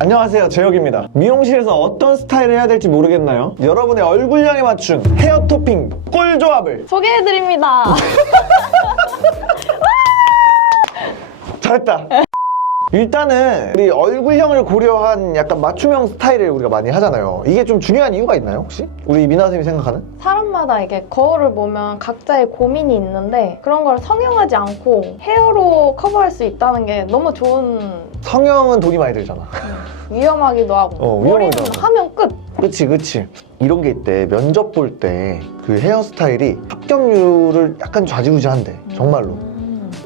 안녕하세요, 제혁입니다. 미용실에서 어떤 스타일을 해야 될지 모르겠나요? 여러분의 얼굴형에 맞춘 헤어 토핑 꿀조합을 소개해드립니다. 잘했다. 일단은 우리 얼굴형을 고려한 약간 맞춤형 스타일을 우리가 많이 하잖아요. 이게 좀 중요한 이유가 있나요, 혹시? 우리 미나 선생님이 생각하는? 사람마다 이게 거울을 보면 각자의 고민이 있는데 그런 걸 성형하지 않고 헤어로 커버할 수 있다는 게 너무 좋은, 성형은 돈이 많이 들잖아. 위험하기도 하고 머리는 위험하기도 하고. 하면 끝! 그치. 이런 게 있대. 면접 볼 때 그 헤어스타일이 합격률을 약간 좌지우지한대. 정말로.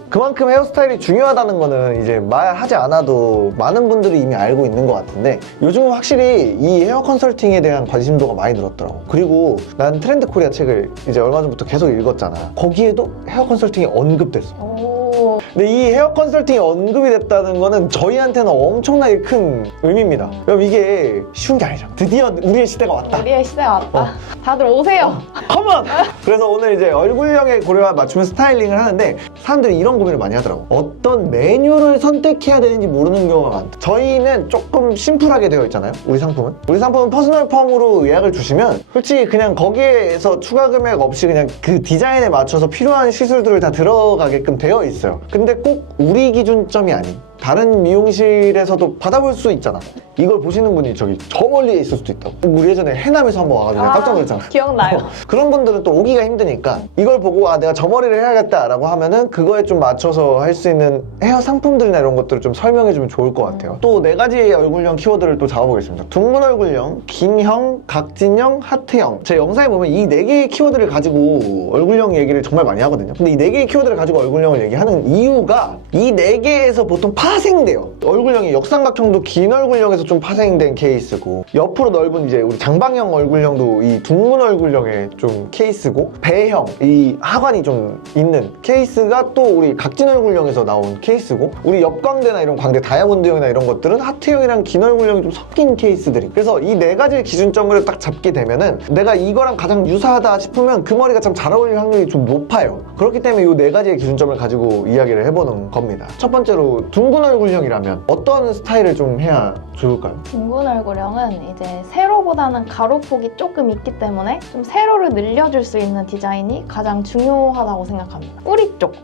그만큼 헤어스타일이 중요하다는 거는 이제 말하지 않아도 많은 분들이 이미 알고 있는 것 같은데, 요즘은 확실히 이 헤어 컨설팅에 대한 관심도가 많이 늘었더라고. 그리고 난 트렌드 코리아 책을 이제 얼마 전부터 계속 읽었잖아. 거기에도 헤어 컨설팅이 언급됐어. 오. 근데 이 헤어 컨설팅이 언급이 됐다는 거는 저희한테는 엄청나게 큰 의미입니다. 그럼 이게 쉬운 게 아니잖아. 드디어 우리의 시대가 왔다. 우리의 시대가 왔다. 다들 오세요. 컴온! 그래서 오늘 이제 얼굴형에 고려한 맞춤 스타일링을 하는데, 사람들이 이런 고민을 많이 하더라고. 어떤 메뉴를 선택해야 되는지 모르는 경우가 많다. 저희는 조금 심플하게 되어 있잖아요, 우리 상품은 퍼스널 펌으로 예약을 주시면 솔직히 그냥 거기에서 추가 금액 없이 그냥 그 디자인에 맞춰서 필요한 시술들을 다 들어가게끔 되어 있어요. 근데 꼭 우리 기준점이 아닌 다른 미용실에서도 받아볼 수 있잖아. 이걸 보시는 분이 저 멀리에 있을 수도 있다고. 우리 예전에 해남에서 한번 와가지고 깜짝 놀랐잖아. 기억나요. 그런 분들은 또 오기가 힘드니까 이걸 보고 내가 저 머리를 해야겠다라고 하면은 그거에 좀 맞춰서 할 수 있는 헤어 상품들이나 이런 것들을 좀 설명해주면 좋을 것 같아요. 또 4가지의 얼굴형 키워드를 또 잡아보겠습니다. 둥근 얼굴형, 긴형, 각진형, 하트형. 제 영상에 보면 이 4개의 키워드를 가지고 얼굴형 얘기를 정말 많이 하거든요. 근데 이 4개의 키워드를 가지고 얼굴형을 얘기하는 이유가 이 4개에서 보통 파생돼요. 얼굴형이 역삼각형도 긴 얼굴형에서 좀 파생된 케이스고, 옆으로 넓은 이제 우리 장방형 얼굴형도 이 둥근 얼굴형의 좀 케이스고, 배형, 이 하관이 좀 있는 케이스가 또 우리 각진 얼굴형에서 나온 케이스고, 우리 옆광대나 이런 광대 다이아몬드형이나 이런 것들은 하트형이랑 긴 얼굴형이 좀 섞인 케이스들이. 그래서 이 4가지 기준점을 딱 잡게 되면은 내가 이거랑 가장 유사하다 싶으면 그 머리가 참 잘 어울릴 확률이 좀 높아요. 그렇기 때문에 이 4가지의 기준점을 가지고 이야기를 해보는 겁니다. 첫 번째로 둥근 얼굴형이라면 어떤 스타일을 좀 해야 좋을까요? 둥근 얼굴형은 이제 세로보다는 가로폭이 조금 있기 때문에 좀 세로를 늘려줄 수 있는 디자인이 가장 중요하다고 생각합니다.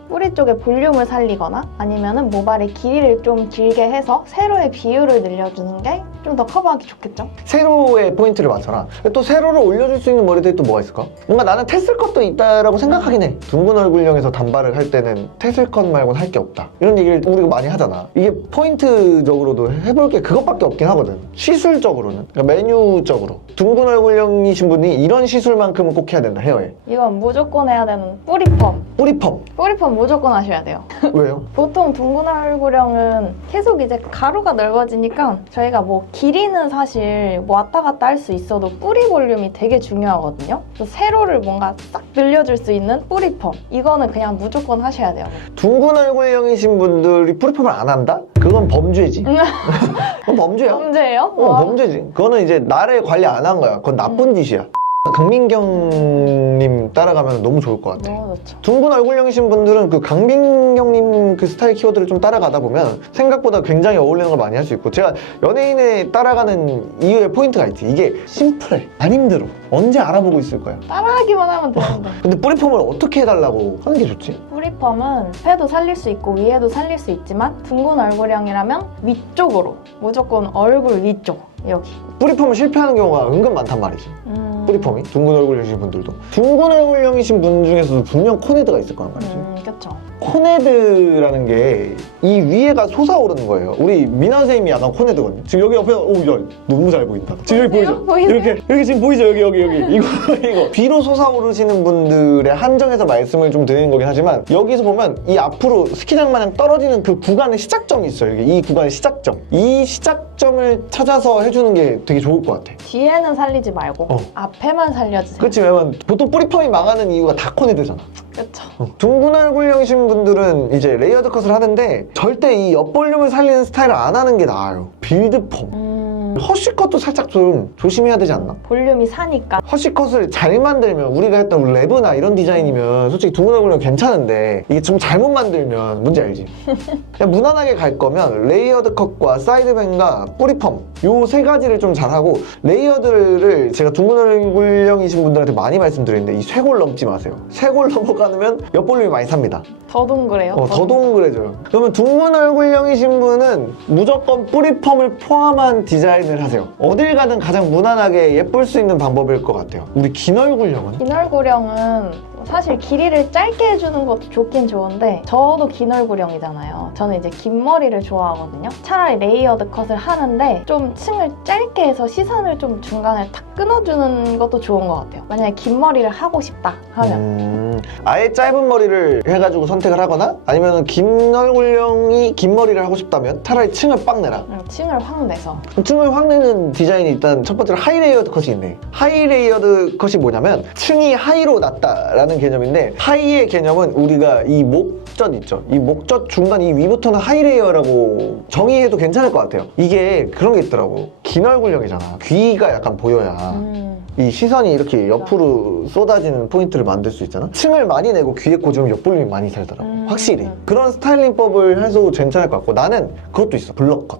뿌리 쪽에 볼륨을 살리거나 아니면은 모발의 길이를 좀 길게 해서 세로의 비율을 늘려주는 게 좀 더 커버하기 좋겠죠? 세로의 포인트를 맞춰라. 또 세로를 올려줄 수 있는 머리들이 또 뭐가 있을까? 뭔가 나는 테슬컷도 있다라고 생각하긴 해. 둥근 얼굴형에서 단발을 할 때는 테슬컷 말고는 할 게 없다, 이런 얘기를 우리가 많이 하잖아. 이게 포인트적으로도 해볼 게 그것밖에 없긴 하거든. 시술적으로는, 그러니까 메뉴적으로 둥근 얼굴형이신 분이 이런 시술만큼은 꼭 해야 된다, 헤어에. 이건 무조건 해야 되는 뿌리펌. 뿌리펌 무조건 하셔야 돼요. 왜요? 보통 둥근 얼굴형은 계속 이제 가루가 넓어지니까 저희가 뭐 길이는 사실 뭐 왔다 갔다 할 수 있어도 뿌리 볼륨이 되게 중요하거든요. 그래서 세로를 뭔가 싹 늘려줄 수 있는 뿌리펌, 이거는 그냥 무조건 하셔야 돼요. 둥근 얼굴형이신 분들이 뿌리펌을 안 한다? 그건 범죄지. 그건 범죄야. 문제예요? 범죄지. 그거는 이제 나를 관리 안 한 거야. 그건 나쁜 짓이야. 강민경님 따라가면 너무 좋을 것 같아. 너무 좋죠. 둥근 얼굴형이신 분들은 그 강민경님 그 스타일 키워드를 좀 따라가다 보면 생각보다 굉장히 어울리는 걸 많이 할 수 있고, 제가 연예인에 따라가는 이유의 포인트가 있지. 이게 심플해. 안 힘들어. 언제 알아보고 있을 거야. 따라하기만 하면 되는데. 근데 뿌리펌을 어떻게 해달라고 하는 게 좋지? 뿌리펌은 폐도 살릴 수 있고 위에도 살릴 수 있지만 둥근 얼굴형이라면 위쪽으로, 무조건 얼굴 위쪽, 여기. 뿌리펌을 실패하는 경우가 은근 많단 말이지. 뿌리펌이 둥근 얼굴형이신 분들도. 둥근 얼굴형이신 분 중에서도 분명 코네드가 있을 거란 말이지. 그쵸. 코네드라는 게 이 위에가 솟아오르는 거예요. 우리 미나 선생님이 약간 코네드거든요. 지금 여기 옆에, 야, 너무 잘 보인다. 지금 여기 보이죠? 보이세요? 이렇게 지금 보이죠? 여기. 이거. 뒤로 솟아오르시는 분들의 한정해서 말씀을 좀 드리는 거긴 하지만, 여기서 보면 이 앞으로 스키장 마냥 떨어지는 그 구간의 시작점이 있어요. 이 구간의 시작점. 이 시작점을 찾아서 해주는 게 되게 좋을 것 같아. 뒤에는 살리지 말고 앞에만 살려주세요. 그렇지, 왜냐면 보통 뿌리펌이 망하는 이유가 다 코네드잖아. 그쵸. 둥근 얼굴형이신 분들은 이제 레이어드 컷을 하는데 절대 이 옆볼륨을 살리는 스타일을 안 하는 게 나아요. 빌드펌. 허쉬컷도 살짝 좀 조심해야 되지 않나? 볼륨이 사니까. 허쉬컷을 잘 만들면 우리가 했던 레브나 이런 디자인이면 솔직히 둥근 얼굴은 괜찮은데 이게 좀 잘못 만들면 뭔지 알지? 그냥 무난하게 갈 거면 레이어드 컷과 사이드밴과 뿌리펌 요 세 가지를 좀 잘하고 레이어드를 제가 둥근 얼굴형이신 분들한테 많이 말씀드리는데 이 쇄골 넘지 마세요. 쇄골 넘어가면 옆볼륨이 많이 삽니다. 더 동그래요? 더 동그래져요. 그러면 둥근 얼굴형이신 분은 무조건 뿌리펌을 포함한 디자인을 하세요. 어딜 가든 가장 무난하게 예쁠 수 있는 방법일 것 같아요. 우리 긴 얼굴형은? 긴 얼굴형은 사실 길이를 짧게 해주는 것도 좋긴 좋은데 저도 긴 얼굴형이잖아요. 저는 이제 긴 머리를 좋아하거든요. 차라리 레이어드 컷을 하는데 좀 층을 짧게 해서 시선을 좀 중간에 탁 끊어주는 것도 좋은 것 같아요. 만약에 긴 머리를 하고 싶다 하면 아예 짧은 머리를 해가지고 선택을 하거나 아니면 긴 얼굴형이 긴 머리를 하고 싶다면 차라리 층을 빡 내라. 층을 확 내서 층을 확 내는 디자인이 일단 첫 번째로 하이 레이어드 컷이 있네. 하이 레이어드 컷이 뭐냐면 층이 하이로 낮다라는 개념인데 하이의 개념은 우리가 이 목젖 있죠. 이 목젖 중간 이 위부터는 하이 레이어라고 정의해도 괜찮을 것 같아요. 이게 그런 게 있더라고. 긴 얼굴형이잖아. 귀가 약간 보여야 이 시선이 이렇게 옆으로 쏟아지는 포인트를 만들 수 있잖아. 층을 많이 내고 귀에 꽂으면 옆볼륨이 많이 살더라고. 확실히 그런 스타일링법을 해도 괜찮을 것 같고 나는 그것도 있어. 블럭컷.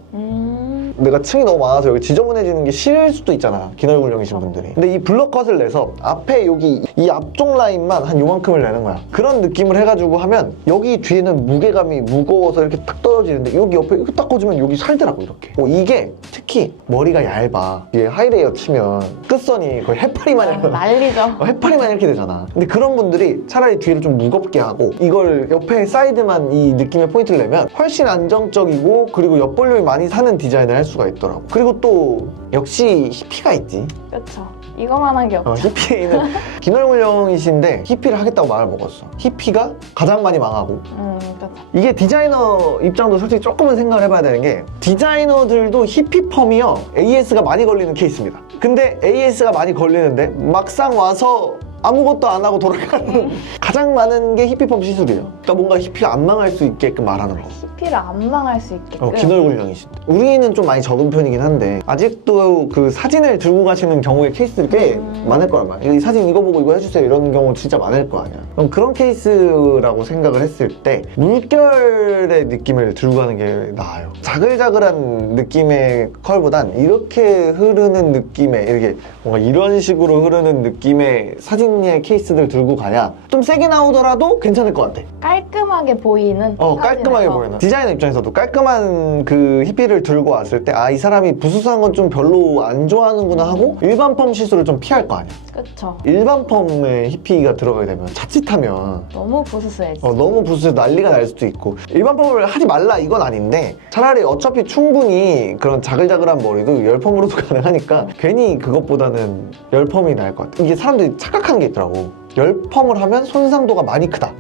내가 층이 너무 많아서 여기 지저분해지는 게 싫을 수도 있잖아. 긴 얼굴형이신 분들이. 근데 이 블럭컷을 내서 앞에 여기 이 앞쪽 라인만 한 요만큼을 내는 거야. 그런 느낌을 해가지고 하면 여기 뒤에는 무게감이 무거워서 이렇게 딱 떨어지는데 여기 옆에 이렇게 딱 꽂으면 여기 살더라고 이렇게. 이게 특히 머리가 얇아. 이게 하이레이어 치면 끝선이 거의 해파리 마냥 난리죠. 해파리 마냥 이렇게 되잖아. 근데 그런 분들이 차라리 뒤를 좀 무겁게 하고 이걸 옆에 사이드만 이 느낌의 포인트를 내면 훨씬 안정적이고 그리고 옆볼륨이 많이 사는 디자인을 할 수가 있더라고. 그리고 또 역시 히피가 있지. 그렇죠. 이거만한 게 없죠. 히피는 긴 얼굴형이신데 히피를 하겠다고 마음을 먹었어. 히피가 가장 많이 망하고 그렇죠. 이게 디자이너 입장도 솔직히 조금은 생각을 해봐야 되는 게 디자이너들도 히피 펌이요 AS가 많이 걸리는 케이스입니다. 근데 AS가 많이 걸리는데 막상 와서 아무것도 안 하고 돌아가는 가장 많은 게 히피펌 시술이에요. 그러니까 뭔가 히피가 안 망할 수 있게끔 말하는 거. 히피를 안 망할 수 있게끔. 긴 얼굴형이신데 우리는 좀 많이 적은 편이긴 한데 아직도 그 사진을 들고 가시는 경우의 케이스들이 꽤 많을 거란 말이야. 이 사진 이거 보고 이거 해주세요 이런 경우 진짜 많을 거 아니야. 그럼 그런 케이스라고 생각을 했을 때 물결의 느낌을 들고 가는 게 나아요. 자글자글한 느낌의 컬보단 이렇게 흐르는 느낌의 이렇게 뭔가 이런 식으로 흐르는 느낌의 사진의 케이스들 들고 가야 좀 세게 나오더라도 괜찮을 것 같아. 깔끔하게 보이는. 깔끔하게 보이는. 디자이너 입장에서도 깔끔한 그 히피를 들고 왔을 때 이 사람이 부수수한 건 좀 별로 안 좋아하는구나 하고 일반 펌 시술을 좀 피할 거 아니야. 그쵸. 일반 펌에 히피가 들어가게 되면 자칫하면 너무 부스스해지. 너무 부수해서 난리가 날 수도 있고 일반 펌을 하지 말라 이건 아닌데 차라리 어차피 충분히 그런 자글자글한 머리도 열펌으로도 가능하니까 괜히 그것보다는 열펌이 나을 것 같아. 이게 사람들이 착각하는 게 있더라고. 열펌을 하면 손상도가 많이 크다.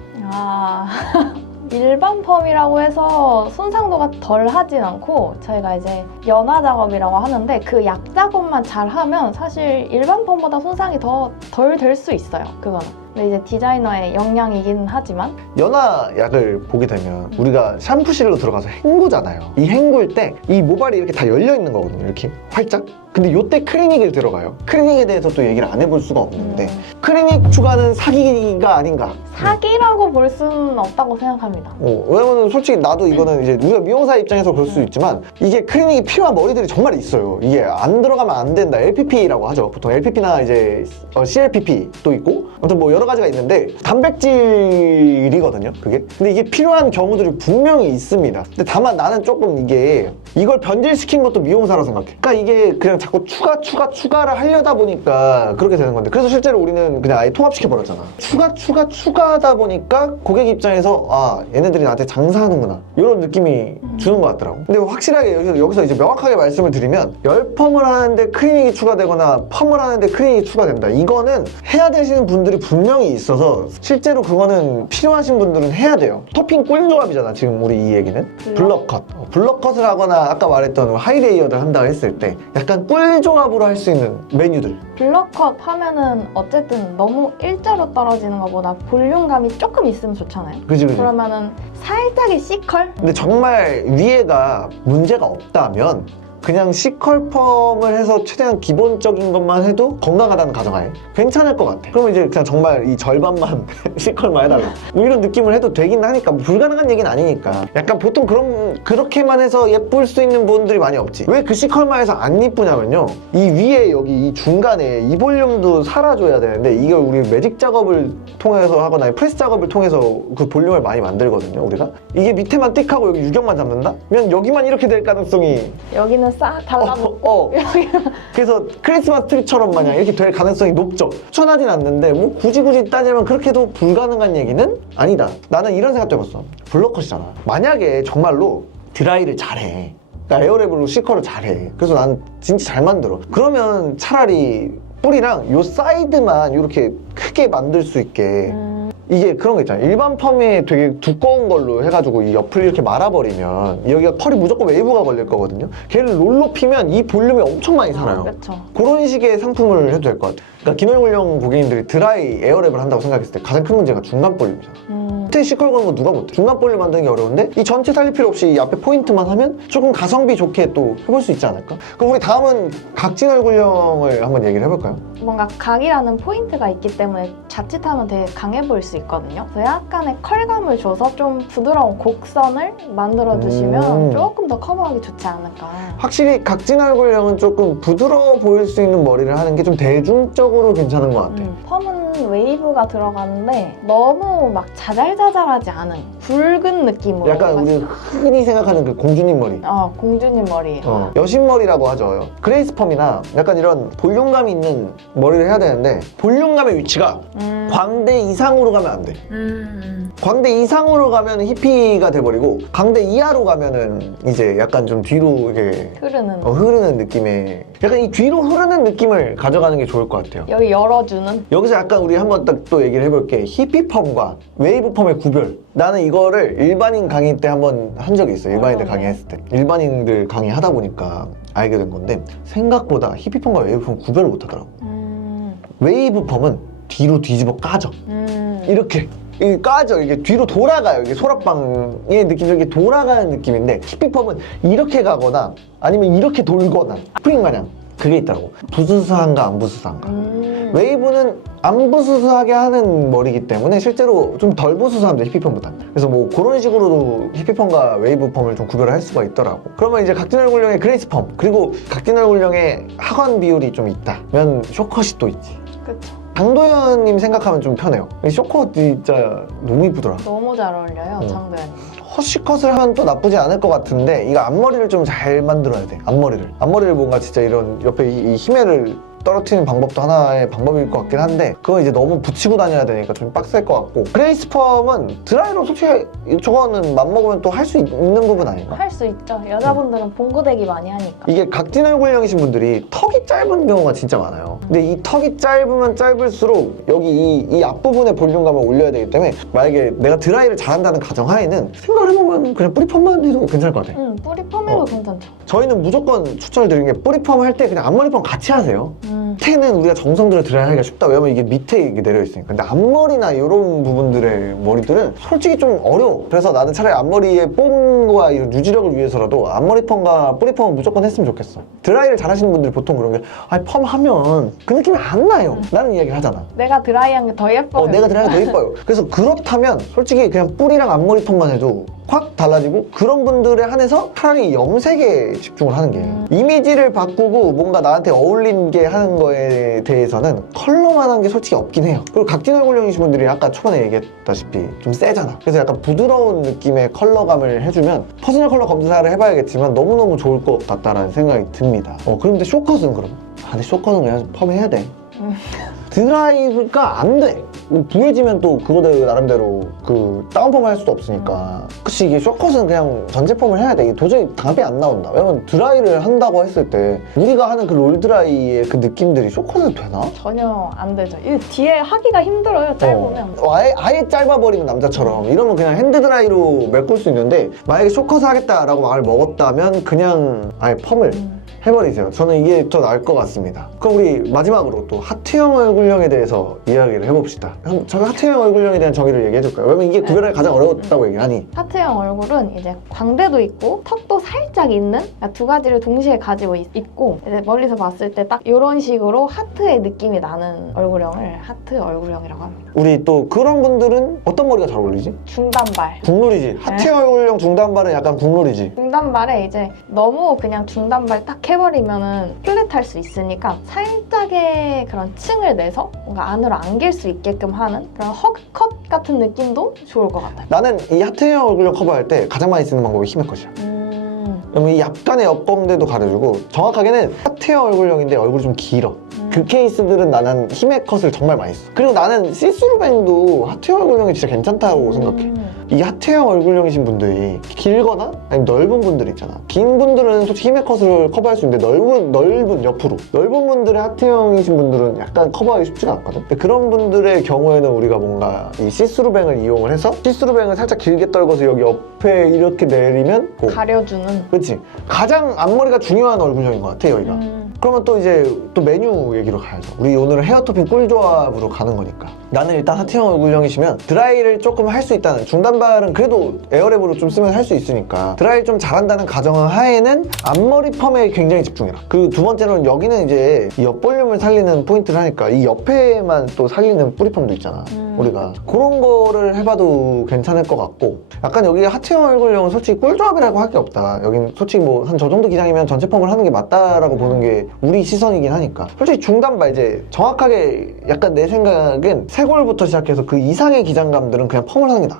일반 펌이라고 해서 손상도가 덜 하진 않고 저희가 이제 연화 작업이라고 하는데 그 약 작업만 잘 하면 사실 일반 펌보다 손상이 더 덜 될 수 있어요. 그거는. 근데 이제 디자이너의 역량이긴 하지만 연화약을 보게 되면 우리가 샴푸실로 들어가서 헹구잖아요. 이 헹굴 때 이 모발이 이렇게 다 열려 있는 거거든요. 이렇게 활짝. 근데 요때 클리닉을 들어가요. 클리닉에 대해서 또 얘기를 안 해볼 수가 없는데 클리닉 추가는 사기가 아닌가? 사기라고 볼 수는 없다고 생각합니다. 왜냐면 솔직히 나도 이거는 이제 우리가 미용사 입장에서 그럴 수 있지만 이게 클리닉이 필요한 머리들이 정말 있어요. 이게 안 들어가면 안 된다. LPP라고 하죠. 보통 LPP나 이제 CLPP도 있고 아무튼 뭐 여러 가지가 있는데 단백질이거든요. 그게. 근데 이게 필요한 경우들이 분명히 있습니다. 근데 다만 나는 조금 이걸 변질시킨 것도 미용사라고 생각해. 그러니까 이게 그냥 자꾸 추가를 하려다 보니까 그렇게 되는 건데 그래서 실제로 우리는 그냥 아예 통합시켜 버렸잖아. 추가하다 보니까 고객 입장에서 얘네들이 나한테 장사하는구나 이런 느낌이 주는 것 같더라고. 근데 확실하게 여기서 이제 명확하게 말씀을 드리면 열펌을 하는데 클리닉이 추가되거나 펌을 하는데 클리닉이 추가된다. 이거는 해야 되시는 분들이 분명히 있어서 실제로 그거는 필요하신 분들은 해야 돼요. 토핑 꿀조합이잖아 지금 우리 이 얘기는. 블럭컷. 블럭컷을 하거나 아까 말했던 하이레이어를 한다고 했을 때 약간 꿀조합으로 할 수 있는 메뉴들. 블럭컷 하면은 어쨌든 너무 일자로 떨어지는 것보다 볼륨감이 조금 있으면 좋잖아요. 그지. 그러면은 살짝의 C컬? 근데 정말 위에가 문제가 없다면 그냥 C컬 펌을 해서 최대한 기본적인 것만 해도 건강하다는 가정하에 괜찮을 것 같아. 그러면 이제 그냥 정말 이 절반만 C컬만 해달라 뭐 이런 느낌을 해도 되긴 하니까 뭐 불가능한 얘기는 아니니까. 약간 보통 그렇게만 해서 예쁠 수 있는 분들이 많이 없지. 왜 그 C컬만 해서 안 예쁘냐면요, 이 위에 여기 이 중간에 이 볼륨도 살아줘야 되는데 이걸 우리 매직 작업을 통해서 하거나 프레스 작업을 통해서 그 볼륨을 많이 만들거든요. 우리가 이게 밑에만 띡 하고 여기 유경만 잡는다? 그러면 여기만 이렇게 될 가능성이 여기는 싹 달라붙고 그래서 크리스마스 트리처럼 마냥 이렇게 될 가능성이 높죠. 추천하진 않는데 뭐 굳이 따지면 그렇게도 불가능한 얘기는 아니다. 나는 이런 생각도 해봤어. 블러컷이잖아. 만약에 정말로 드라이를 잘해, 그러니까 에어랩으로 C컬을 잘해, 그래서 난 진짜 잘 만들어, 그러면 차라리 뿌리랑 요 사이드만 이렇게 크게 만들 수 있게 이게 그런 거 있잖아요. 일반 펌이 되게 두꺼운 걸로 해가지고 이 옆을 이렇게 말아버리면 여기가 컬이 무조건 웨이브가 걸릴 거거든요. 걔를 롤로 피면 이 볼륨이 엄청 많이 살아요. 그렇죠. 그런 식의 상품을 해도 될 것 같아요. 그러니까 기nor물용 고객님들이 드라이 에어랩을 한다고 생각했을 때 가장 큰 문제가 중간 볼륨이잖아. 밑에 C컬 거는 거 누가 못해. 중간 볼륨 만드는 게 어려운데 이 전체 살릴 필요 없이 이 앞에 포인트만 하면 조금 가성비 좋게 또 해볼 수 있지 않을까? 그럼 우리 다음은 각진 얼굴형을 한번 얘기를 해볼까요? 뭔가 각이라는 포인트가 있기 때문에 자칫하면 되게 강해 보일 수 있거든요. 그래서 약간의 컬감을 줘서 좀 부드러운 곡선을 만들어주시면 조금 더 커버하기 좋지 않을까. 확실히 각진 얼굴형은 조금 부드러워 보일 수 있는 머리를 하는 게 좀 대중적으로 괜찮은 것 같아. 펌은 웨이브가 들어가는데 너무 막 자잘자잘하지 않은 굵은 느낌으로. 약간 우리 흔히 생각하는 그 공주님 머리. 공주님 머리. 여신머리라고 하죠. 그레이스 펌이나 약간 이런 볼륨감이 있는 머리를 해야 되는데 볼륨감의 위치가 광대 이상으로 가면 안 돼. 광대 이상으로 가면 히피가 돼버리고 광대 이하로 가면은 이제 약간 좀 뒤로 이게 흐르는 느낌의, 약간 이 뒤로 흐르는 느낌을 가져가는 게 좋을 것 같아요. 여기 열어주는. 여기서 약간 우리 한번 딱 또 얘기를 해볼게. 히피 펌과 웨이브 펌의 구별. 나는 이거를 일반인 강의 때 한번 한 적이 있어. 일반인들 강의했을 때. 일반인들 강의 하다 보니까 알게 된 건데 생각보다 히피 펌과 웨이브 펌 구별을 못 하더라고. 웨이브 펌은 뒤로 뒤집어 까져. 이렇게 까져. 이게 뒤로 돌아가요. 이게 소라빵의 느낌, 이렇게 돌아가는 느낌인데 히피 펌은 이렇게 가거나 아니면 이렇게 돌거나 스프링 마냥 그게 있더라고. 부스스한가 안 부스스한가. 웨이브는 안 부스스하게 하는 머리이기 때문에 실제로 좀 덜 부스스합니다, 히피펌보다. 그래서 뭐 그런 식으로도 히피펌과 웨이브 펌을 좀 구별을 할 수가 있더라고. 그러면 이제 각진 얼굴형의 그레이스 펌, 그리고 각진 얼굴형의 하관 비율이 좀 있다면 쇼컷이 또 있지. 그쵸. 장도연님 생각하면 좀 편해요. 쇼컷 진짜 너무 이쁘더라. 너무 잘 어울려요, 장도연님. 허쉬컷을 하면 또 나쁘지 않을 것 같은데 이거 앞머리를 좀 잘 만들어야 돼. 앞머리를 뭔가 진짜 이런 옆에 이 히메를 떨어뜨리는 방법도 하나의 방법일 것 같긴 한데 그거 이제 너무 붙이고 다녀야 되니까 좀 빡셀 것 같고, 그레이스 펌은 드라이로 솔직히 저거는 맘먹으면 또 할 수 있는 부분 아닌가? 할 수 있죠. 여자분들은 봉고데기 많이 하니까. 이게 각진 얼굴형이신 분들이 턱이 짧은 경우가 진짜 많아요. 근데 이 턱이 짧으면 짧을수록 여기 이 앞부분에 볼륨감을 올려야 되기 때문에 만약에 내가 드라이를 잘한다는 가정하에는 생각을 해보면 그냥 뿌리펌만 해도 괜찮을 것 같아. 뿌리 펌해도 괜찮죠. 저희는 무조건 추천을 드리는 게 뿌리펌 할 때 그냥 앞머리 펌 같이 하세요. 밑에는 우리가 정성 들여 드라이 하기가 쉽다. 왜냐면 이게 밑에 이게 내려있으니까. 근데 앞머리나 이런 부분들의 머리들은 솔직히 좀 어려워. 그래서 나는 차라리 앞머리에 뽕과 이런 유지력을 위해서라도 앞머리 펌과 뿌리 펌은 무조건 했으면 좋겠어. 드라이를 잘하시는 분들이 보통 그런 게 펌 하면 그 느낌이 안 나요 라는 이야기를 하잖아. 내가 드라이한 게 더 예뻐요. 내가 드라이가 더 예뻐요. 그래서 그렇다면 솔직히 그냥 뿌리랑 앞머리 펌만 해도 확 달라지고, 그런 분들에 한해서 차라리 염색에 집중을 하는 게 이미지를 바꾸고 뭔가 나한테 어울린 게 하는 거에 대해서는 컬러만 한 게 솔직히 없긴 해요. 그리고 각진 얼굴형이신 분들이 아까 초반에 얘기했다시피 좀 세잖아. 그래서 약간 부드러운 느낌의 컬러감을 해주면 퍼스널 컬러 검사를 해봐야겠지만 너무너무 좋을 것 같다라는 생각이 듭니다. 그런데 쇼컷은 그럼? 근데 쇼컷은 그냥 펌해야 돼. 드라이가 안 돼. 부해지면 또 그거대로 나름대로 그 다운펌을 할 수도 없으니까. 그치, 이게 쇼컷은 그냥 전제펌을 해야 돼. 이게 도저히 답이 안 나온다. 왜냐면 드라이를 한다고 했을 때 우리가 하는 그 롤드라이의 그 느낌들이 쇼컷은 되나? 전혀 안 되죠. 이 뒤에 하기가 힘들어요, 짧으면. 아예 짧아버리면 남자처럼 이러면 그냥 핸드드라이로 메꿀 수 있는데, 만약에 쇼컷을 하겠다라고 마음을 먹었다면 그냥 아예 펌을 해버리세요. 저는 이게 더 나을 것 같습니다. 그럼 우리 마지막으로 또 하트형 얼굴형에 대해서 이야기를 해봅시다. 저희 하트형 얼굴형에 대한 정의를 얘기해줄까요? 왜냐면 이게 구별하기 가장 어려웠다고 얘기하니. 하트형 얼굴은 이제 광대도 있고 턱도 살짝 있는 두 가지를 동시에 가지고 있고 이제 멀리서 봤을 때 딱 이런 식으로 하트의 느낌이 나는 얼굴형을 하트 얼굴형이라고 합니다. 우리 또 그런 분들은 어떤 머리가 잘 어울리지? 중단발. 국룰이지. 하트형 얼굴형 중단발은 약간 국룰이지. 중단발에 이제 너무 그냥 중단발 딱 해버리면은 플랫할 수 있으니까 살짝의 그런 층을 내서 뭔가 안으로 안길 수 있게끔 하는 그런 허그컷 같은 느낌도 좋을 것 같아요. 나는 이 하트형 얼굴형 커버할 때 가장 많이 쓰는 방법이 히메컷이야. 그러면 이 약간의 옆검대도 가려주고 정확하게는 하트형 얼굴형인데 얼굴이 좀 길어. 그 케이스들은 나는 히메컷을 정말 많이 써. 그리고 나는 시스루뱅도 하트형 얼굴형이 진짜 괜찮다고 생각해. 이 하트형 얼굴형이신 분들이 길거나 아니면 넓은 분들 있잖아. 긴 분들은 솔직히 히메컷을 커버할 수 있는데 넓은 옆으로 넓은 분들의 하트형이신 분들은 약간 커버하기 쉽지가 않거든. 근데 그런 분들의 경우에는 우리가 뭔가 이 시스루뱅을 이용을 해서 시스루뱅을 살짝 길게 떨궈서 여기 옆에 이렇게 내리면 가려주는. 그렇지. 가장 앞머리가 중요한 얼굴형인 것 같아 여기가. 그러면 또 이제 또 메뉴 얘기로 가야죠. 우리 오늘은 헤어토핑 꿀조합으로 가는 거니까. 나는 일단 하트형 얼굴형이시면 드라이를 조금 할 수 있다는, 중단발은 그래도 에어랩으로 좀 쓰면 할 수 있으니까 드라이를 좀 잘한다는 가정 하에는 앞머리 펌에 굉장히 집중해라. 그 두 번째로는 여기는 이제 이 옆볼륨을 살리는 포인트를 하니까 이 옆에만 또 살리는 뿌리펌도 있잖아. 우리가 그런 거를 해봐도 괜찮을 것 같고, 약간 여기 하트형 얼굴형은 솔직히 꿀조합이라고 할 게 없다. 여긴 솔직히 뭐 한 저 정도 기장이면 전체 펌을 하는 게 맞다라고 보는 게 우리 시선이긴 하니까. 솔직히 중단발 이제 정확하게 약간 내 생각은 쇄골부터 시작해서 그 이상의 기장감들은 그냥 펌을 하는 게 나아.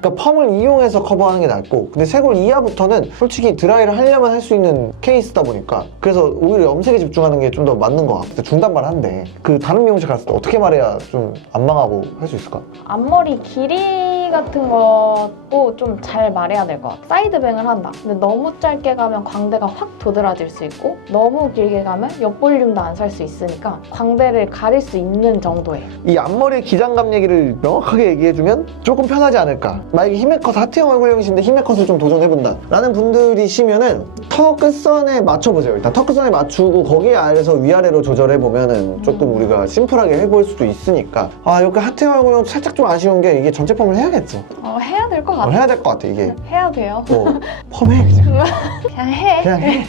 그러니까 펌을 이용해서 커버하는 게 낫고, 근데 쇄골 이하부터는 솔직히 드라이를 하려면 할 수 있는 케이스다 보니까 그래서 오히려 염색에 집중하는 게 좀 더 맞는 것 같아. 중단발 한데 그 다른 미용실 갔을 때 어떻게 말해야 좀 안 망하고 할 수 있을까? 앞머리 길이 같은 것도 좀 잘 말해야 될 것 같아. 사이드뱅을 한다. 근데 너무 짧게 가면 광대가 확 도드라질 수 있고, 너무 길게 가면 옆볼륨도 안 살 수 있으니까 광대를 가릴 수 있는 정도에. 이 앞머리 기장감 얘기를 명확하게 얘기해주면 조금 편하지 않을까. 만약에 히메컷 하트형 얼굴형이신데 히메컷을 좀 도전해본다 라는 분들이시면은 턱 끝선에 맞춰보세요. 일단 턱 끝선에 맞추고 거기에 아래에서 위아래로 조절해보면은 조금 우리가 심플하게 해볼 수도 있으니까. 아, 여기 하트형 얼굴형 살짝 좀 아쉬운 게 이게 전체 펌을 해야겠지. 해야 될 것 같아. 해야 될 것 같아 이게. 해야 돼요. 펌해 그냥. 그냥 해. 그냥 해.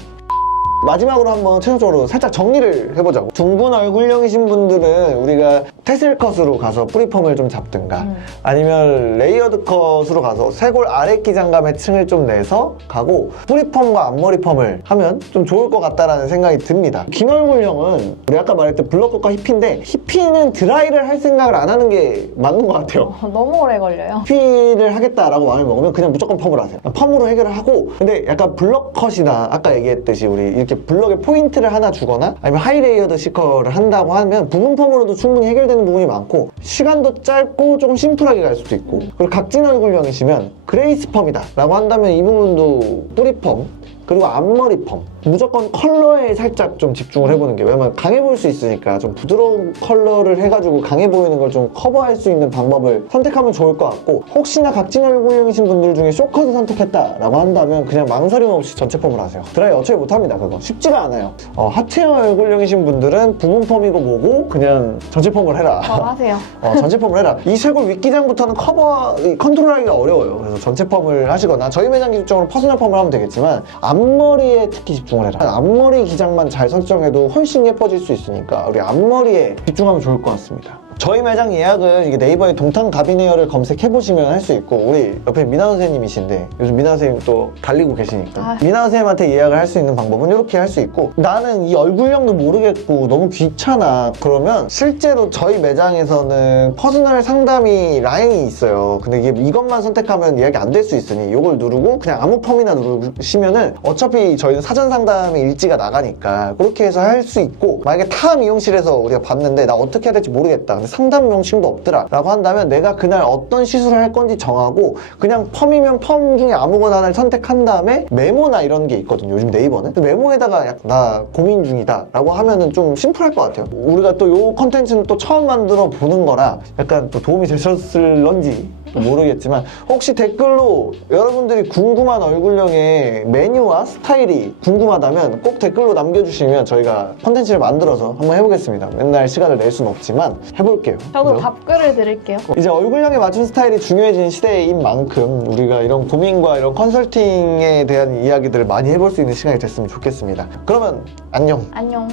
마지막으로 한번 최종적으로 살짝 정리를 해보자고. 둥근 얼굴형이신 분들은 우리가 테슬컷으로 가서 뿌리펌을 좀 잡든가 아니면 레이어드 컷으로 가서 쇄골 아래 기장감의 층을 좀 내서 가고, 뿌리펌과 앞머리 펌을 하면 좀 좋을 것 같다라는 생각이 듭니다. 긴 얼굴형은 우리 아까 말했던 블럭컷과 히피인데, 히피는 드라이를 할 생각을 안 하는 게 맞는 것 같아요. 너무 오래 걸려요. 히피를 하겠다라고 마음을 먹으면 그냥 무조건 펌을 하세요. 펌으로 해결을 하고, 근데 약간 블럭컷이나 아까 얘기했듯이 우리 이렇게 블럭에 포인트를 하나 주거나 아니면 하이레이어드 시커를 한다고 하면 부분 펌으로도 충분히 해결되는 부분이 많고, 시간도 짧고 조금 심플하게 갈 수도 있고, 그리고 각진 얼굴형이시면 그레이스 펌이다 라고 한다면 이 부분도 뿌리 펌 그리고 앞머리 펌, 무조건 컬러에 살짝 좀 집중을 해보는 게, 왜냐면 강해 보일 수 있으니까 좀 부드러운 컬러를 해가지고 강해 보이는 걸 좀 커버할 수 있는 방법을 선택하면 좋을 것 같고, 혹시나 각진 얼굴형이신 분들 중에 쇼컷을 선택했다라고 한다면 그냥 망설임 없이 전체 펌을 하세요. 드라이 어차피 못합니다. 그거 쉽지가 않아요. 하트형 얼굴형이신 분들은 부분 펌이고 뭐고 그냥 전체 펌을 해라. 하세요. 전체 펌을 해라. 이 쇄골 윗기장부터는 컨트롤하기가 어려워요. 그래서 전체 펌을 하시거나 저희 매장 기준적으로 퍼스널 펌을 하면 되겠지만, 앞머리에 특히 집중을 해라. 앞머리 기장만 잘 설정해도 훨씬 예뻐질 수 있으니까 우리 앞머리에 집중하면 좋을 것 같습니다. 저희 매장 예약은 이게 네이버에 동탄 가비네어를 검색해보시면 할 수 있고, 우리 옆에 미나 선생님이신데 요즘 미나 선생님 또 달리고 계시니까 미나 선생님한테 예약을 할 수 있는 방법은 이렇게 할 수 있고, 나는 이 얼굴형도 모르겠고 너무 귀찮아 그러면 실제로 저희 매장에서는 퍼스널 상담이 라인이 있어요. 근데 이것만 선택하면 예약이 안 될 수 있으니 이걸 누르고 그냥 아무 펌이나 누르시면은 어차피 저희는 사전 상담이 일지가 나가니까 그렇게 해서 할 수 있고, 만약에 타 미용실에서 우리가 봤는데 나 어떻게 해야 될지 모르겠다, 상담 명칭도 없더라 라고 한다면 내가 그날 어떤 시술을 할 건지 정하고 그냥 펌이면 펌 중에 아무거나 하나를 선택한 다음에 메모나 이런 게 있거든요, 요즘 네이버는. 메모에다가 나 고민 중이다 라고 하면은 좀 심플할 것 같아요. 우리가 또 요 컨텐츠는 또 처음 만들어 보는 거라 약간 또 도움이 되셨을런지 모르겠지만 혹시 댓글로 여러분들이 궁금한 얼굴형의 메뉴와 스타일이 궁금하다면 꼭 댓글로 남겨주시면 저희가 콘텐츠를 만들어서 한번 해보겠습니다. 맨날 시간을 낼 수는 없지만 해볼게요. 저도 그죠? 답글을 드릴게요. 이제 얼굴형에 맞춘 스타일이 중요해진 시대인 만큼 우리가 이런 고민과 이런 컨설팅에 대한 이야기들을 많이 해볼 수 있는 시간이 됐으면 좋겠습니다. 그러면 안녕. 안녕.